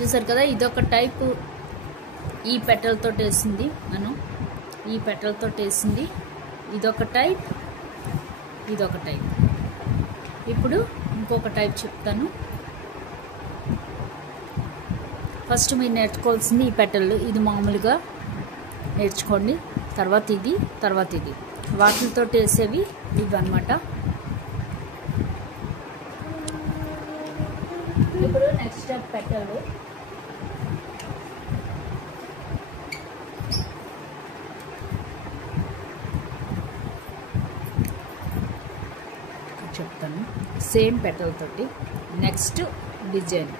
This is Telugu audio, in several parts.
చూసారు కదా, ఇదొక టైపు. ఈ పెటల్తో వేసింది మనం, ఈ పెటల్తో వేసింది. ఇదొక టైప్, ఇదొక టైప్. ఇప్పుడు ఇంకొక టైప్ చెప్తాను. ఫస్ట్ మీరు నేర్చుకోవాల్సింది ఈ పెటల్. ఇది మామూలుగా నేర్చుకోండి. తర్వాత ఇది, తర్వాత ఇది. వాటితో వేసేవి ఇవన్నమాట. ఇప్పుడు నెక్స్ట్ స్టెప్ పెటల్. చెప్తాను. సేమ్ పెటల్ తోటి నెక్స్ట్ డిజైన్.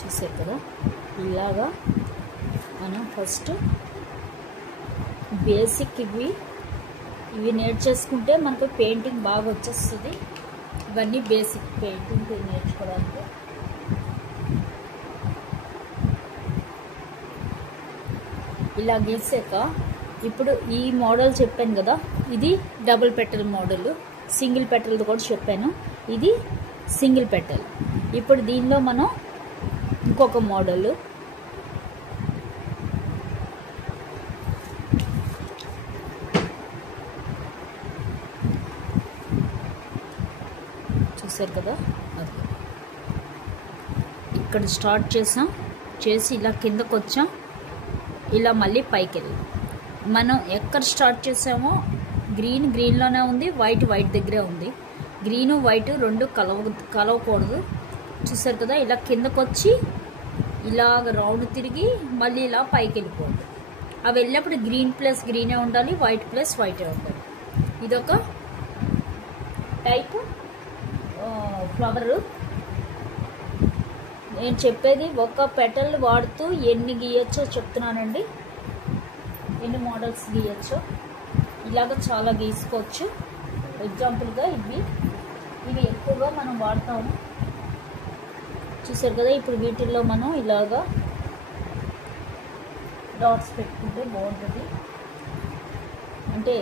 చూసారు కదా, ఇలాగా మనం ఫస్ట్ బేసిక్ ఇవి నేర్చేసుకుంటే మనకు పెయింటింగ్ బాగా వచ్చేస్తుంది. ఇవన్నీ బేసిక్ పెయింటింగ్ నేర్చుకోవడానికి. ఇలా గీసాక ఇప్పుడు ఈ మోడల్ చెప్పాను కదా, ఇది డబుల్ పెటల్ మోడల్. సింగిల్ పెటల్ది కూడా చెప్పాను. ఇది సింగిల్ పెటల్. ఇప్పుడు దీనిలో మనం ఇంకొక మోడల్. చూసారు కదా, అది ఇక్కడ స్టార్ట్ చేసి ఇలా కిందకు వచ్చాం, ఇలా మళ్ళీ పైకి వెళ్ళాం. మనం ఎక్కడ స్టార్ట్ చేసామో గ్రీన్లోనే ఉంది, వైట్ దగ్గరే ఉంది. గ్రీను వైట్ రెండు కలవకూడదు. చూసారు కదా, ఇలా కిందకు వచ్చి ఇలాగ రౌండ్ తిరిగి మళ్ళీ ఇలా పైకి వెళ్ళిపోండి. అవి వెళ్ళినప్పుడు గ్రీన్ ప్లస్ గ్రీనే ఉండాలి, వైట్ ప్లస్ వైటే ఉండాలి. ఇదొక టైపు ఫ్లవరు. నేను చెప్పేది ఒక పెటల్ వాడుతూ ఎన్ని గీయచ్చో చెప్తున్నానండి, ఎన్ని మోడల్స్ గీయచ్చో. ఇలాగ చాలా గీసుకోవచ్చు. ఎగ్జాంపుల్గా ఇవి ఎక్కువగా మనం వాడతాము. చూసారు కదా, ఇప్పుడు వీటిల్లో మనం ఇలాగా డాట్స్ పెట్టుకుంటే బాగుంటుంది. అంటే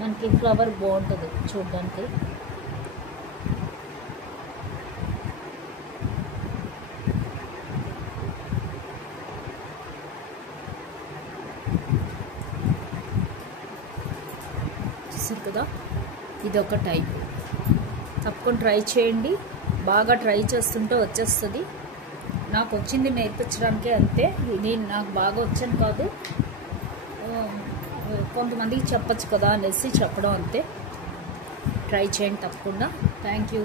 మనకి ఫ్లవర్ బాగుంటుంది చూడడానికి. చూసారు కదా, ఇదొక టైప్. తప్పకుండా ట్రై చేయండి. బాగా ట్రై చేస్తుంటే వచ్చేస్తుంది. నాకు వచ్చింది నేర్పించడానికే అంతే. నాకు బాగా వచ్చాను కాదు, కొంతమందికి చెప్పచ్చు కదా అనేసి చెప్పడం అంతే. ట్రై చేయండి తప్పకుండా. Thank you.